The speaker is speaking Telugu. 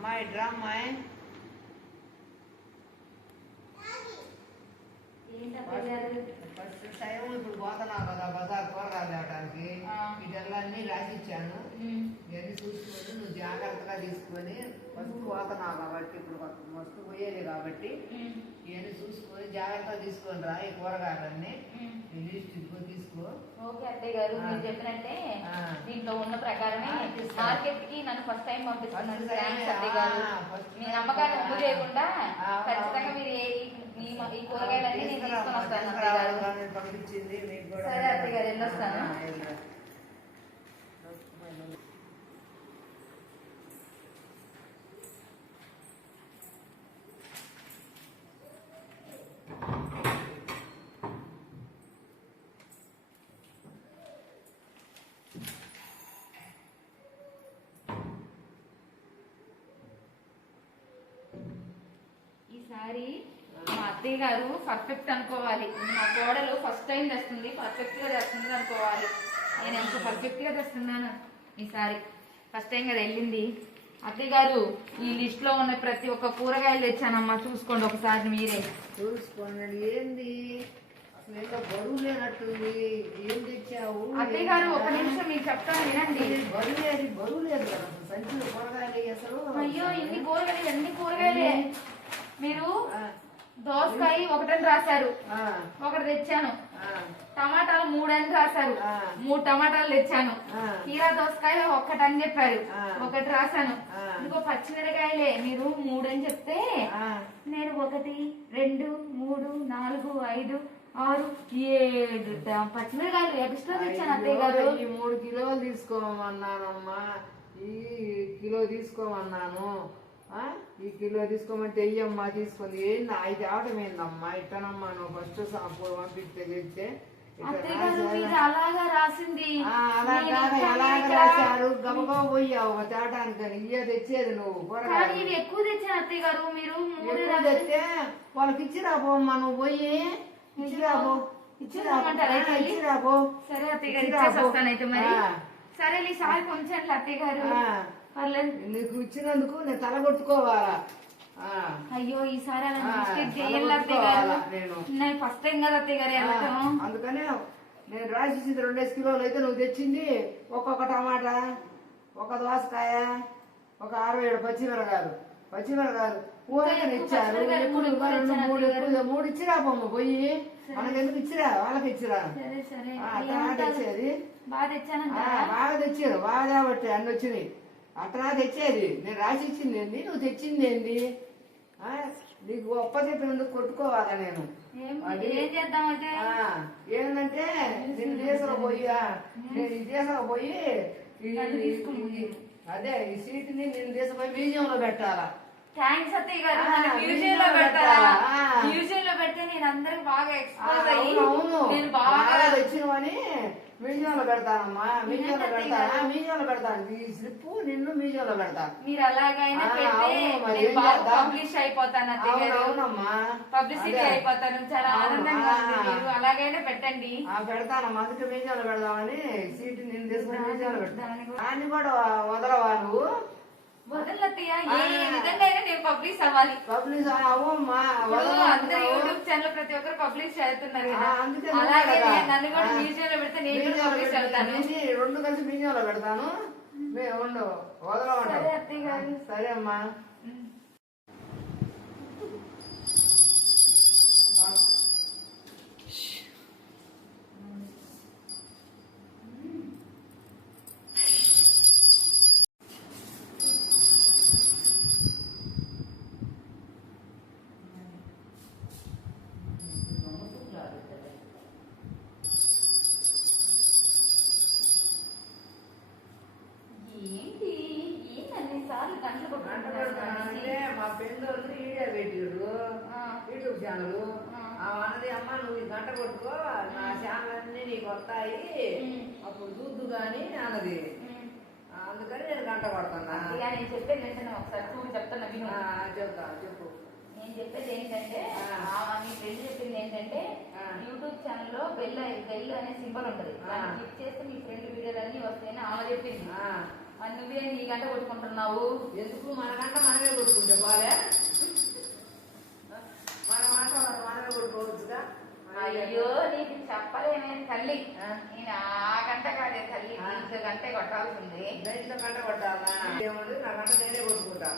అమ్మాయి డ్రా అమ్మాయి ఫస్ట్ టైం ఇప్పుడు పోతున్నావు కదా బజార్ కూరగాయలు తేవడానికి వీటన్నీ రాసిచ్చాను. ఇవన్నీ చూసుకొని నువ్వు జాగ్రత్తగా తీసుకొని ఫస్ట్ పోతున్నావు కాబట్టి ఇప్పుడు ఫస్ట్ పోయేది కాబట్టి ఇవన్నీ చూసుకొని జాగ్రత్తగా తీసుకొని రా ఈ కూరగాయలన్నీ లిస్ట్ ఇప్పుడు తీసుకో. ఓకే అత్తయ్య గారు, మీరు చెప్పినట్టే దీంట్లో ఉన్న ప్రకారమే మార్కెట్ కి నన్ను ఫస్ట్ టైం పంపిస్తున్నాను. థ్యాంక్స్ అత్తయ్య గారు. మీ నమ్మకాన్ని ఒప్పు చేయకుండా ఖచ్చితంగా మీరు ఈ కూరగాయలన్నీ నేను తీసుకొని వస్తాను అత్తయ్య గారు. పంపించింది సరే అత్తయ్య గారు, వెళ్ళొస్తాను. ఈసారి మా అత్తయ్య గారు పర్ఫెక్ట్ అనుకోవాలి. మా కోడలు ఫస్ట్ టైం తెస్తుంది, పర్ఫెక్ట్ గా తెస్తుంది అనుకోవాలి. నేను ఎంత పర్ఫెక్ట్ గా తెస్తున్నాను ఈసారి. ఫస్ట్ టైం కదా వెళ్ళింది. అత్తయ్య గారు, ఈ లిస్ట్ లో ఉన్న ప్రతి ఒక్క కూరగాయలు తెచ్చానమ్మా, చూసుకోండి ఒకసారి మీరే. చూసుకోండి. ఏంది అసలు ఏదో బరువు లేనట్టుంది. ఏం తెచ్చావు అత్తయ్య గారు? ఒక నిమిషం మీకు చెప్తాను వినండి. బరువు లేదు కదా సంచిలో కూరగాయలు అసలు. అయ్యో, ఇన్ని కూరగాయలు, ఎన్ని కూరగాయలే. మీరు దోసకాయ ఒకటని రాశారు, ఒకటి తెచ్చాను. టమాటాలు 3 అని రాశారు, 3 టమాటాలు తెచ్చాను. కీరా దోసకాయ ఒక్కటని చెప్పారు, ఒకటి రాశాను. ఇంకో పచ్చిమిరకాయలే మీరు 3 అని చెప్తే నేను 1, 2, 3, 4, 5, 6, 7 పచ్చిమిరకాయలు ఎక్స్ట్రా తెచ్చాను అత్తయ్య గారు. ఈ 3 కిలోలు తీసుకోమన్నానమ్మా. ఈ కిలో తీసుకోమన్నాను. ఈ కిలో తీసుకోమంటే వెయ్యమ్మా తీసుకుంది. ఏంది 5 ఆవటం ఏందమ్మా? ఇట్టనమ్మా నువ్వు ఫస్ట్ సాంపూర్ పంపిస్తే తెచ్చే అలాగా రాసింది. అలాగా రాశారు. గబగబా పోయావు తేటానికి అని. ఇయ్య తెచ్చేది నువ్వు కూరగాయలు ఎక్కువ తెచ్చాను అత్తయ్య గారు. మీరు తెస్తే వాళ్ళకి ఇచ్చిరాబో అమ్మా. నువ్వు పోయి ఇచ్చిరాబో. సరే అత్తయ్య గారు, వస్తానైతే మరి. సరే ఈసారి కొంచెం అత్తయ్య గారు పర్లేదు. నీకు ఇచ్చినందుకు నేను తల కొట్టుకోవాలా? అయ్యో, ఈసారి అలా మిస్టేక్ చేయాలి అత్తయ్య గారు. నేను ఫస్ట్ టైం కదా అత్తయ్య గారు వెళ్ళటం. అందుకనే నేను రాసిచ్చింది 2 కిలోలు అయితే నువ్వు తెచ్చింది ఒక్కొక్క టమాటా, ఒక దోసకాయ, ఒక 6-7 పచ్చిమిరకాయలు ఊరకని ఇచ్చారు. 3 ఇచ్చిరా బొమ్మ పోయి. మనకెందుకు ఇచ్చిరా? వాళ్ళకి ఇచ్చిరా. తెచ్చేది బాగా తెచ్చాను. బాగా తెచ్చారు. బాగా కాబట్టి అన్ని వచ్చినాయి. అట్లా తెచ్చేది. నేను రాసి ఇచ్చింది ఏంది, నువ్వు తెచ్చింది ఏంది? నీకు గొప్ప చెప్పినందుకు కొట్టుకోవాలా నేను? ఏంటంటే నేను దేశంలో పోయి అదే ఈ సీట్ని నేను తీసుకుపోయి మ్యూజియంలో పెట్టాలా. థ్యాంక్స్ అత్తయ్య గారు. మ్యూజియం లో పెడతారా? మ్యూజియం లో పెడితే నేను అందరికి బాగా ఎక్స్పోజ్ అయ్యి నేను బాగా తెచ్చినవని మ్యూజియంలో పెడతానమ్మా. మ్యూజియంలో పెడతాను. ఈ స్లిప్ నిన్ను మ్యూజియంలో పెడతాను. మీరు అలాగైనా పబ్లిష్ అయిపోతాను అత్తయ్య గారు. అవునమ్మా, పబ్లిసిటీ అయిపోతాను. చాలా ఆనందంగా ఉంది. మీరు అలాగైనా పెట్టండి. పెడతానమ్మా. అందుకే మ్యూజియంలో పెడదామని సీట్ నిన్ను తీసుకుని మ్యూజియంలో పెడతాను. దాన్ని కూడా వదలవా నువ్వు? వదలత్తయ్య, ఏ విధంగా అయినా నేను పబ్లిష్ అవ్వాలి. పబ్లిష్ అవ్వమ్మా. అందరు యూట్యూబ్ ఛానల్ ప్రతి ఒక్కరు పబ్లిష్ చేస్తున్నారు కదా, అలాగే నన్ను కూడా మ్యూజియం లో పెడితే నేను పబ్లిష్ అవుతాను. 2 కలిసి మ్యూజియంలో పెడతాను. వదలమంటారు. సరే అత్తయ్య గారు. సరే అమ్మా. అంటే మా ఫ్రెండ్ వీడియో పెట్టిర్రు యూట్యూబ్ ఛానల్. అన్నది అమ్మ నువ్వు ఈ గంట కొట్టుకో, నా ఛానల్ అన్ని నీకు వస్తాయి, అప్పుడు చూద్దు గాని అన్నది. అందుకని నేను గంట కొడతాను. నేను చెప్పేది ఏంటంటే ఒకసారి చూడు చెప్తాను. చెప్పు. నేను చెప్పేది ఏంటంటే, మీ ఫ్రెండ్ చెప్పింది ఏంటంటే యూట్యూబ్ ఛానల్ లో బెల్ అనే సింబల్ ఉంటుంది, క్లిక్ చేస్తే మీ ఫ్రెండ్ వీడియోలు అన్ని వస్తాయని ఆమె చెప్పింది. నువ్వే నీ గంట కొట్టుకుంటున్నావు. ఎందుకు? మన గంట మన అయ్యో నీకు చెప్పలేమే తల్లి, నేను ఆ గంట కాదే తల్లి, ఇంకో గంటే కొట్టాల్సింది. ఇంట్లో గంట కొట్టాలా? దేవుడు నా గంట నేనే కొట్టుకుంటా.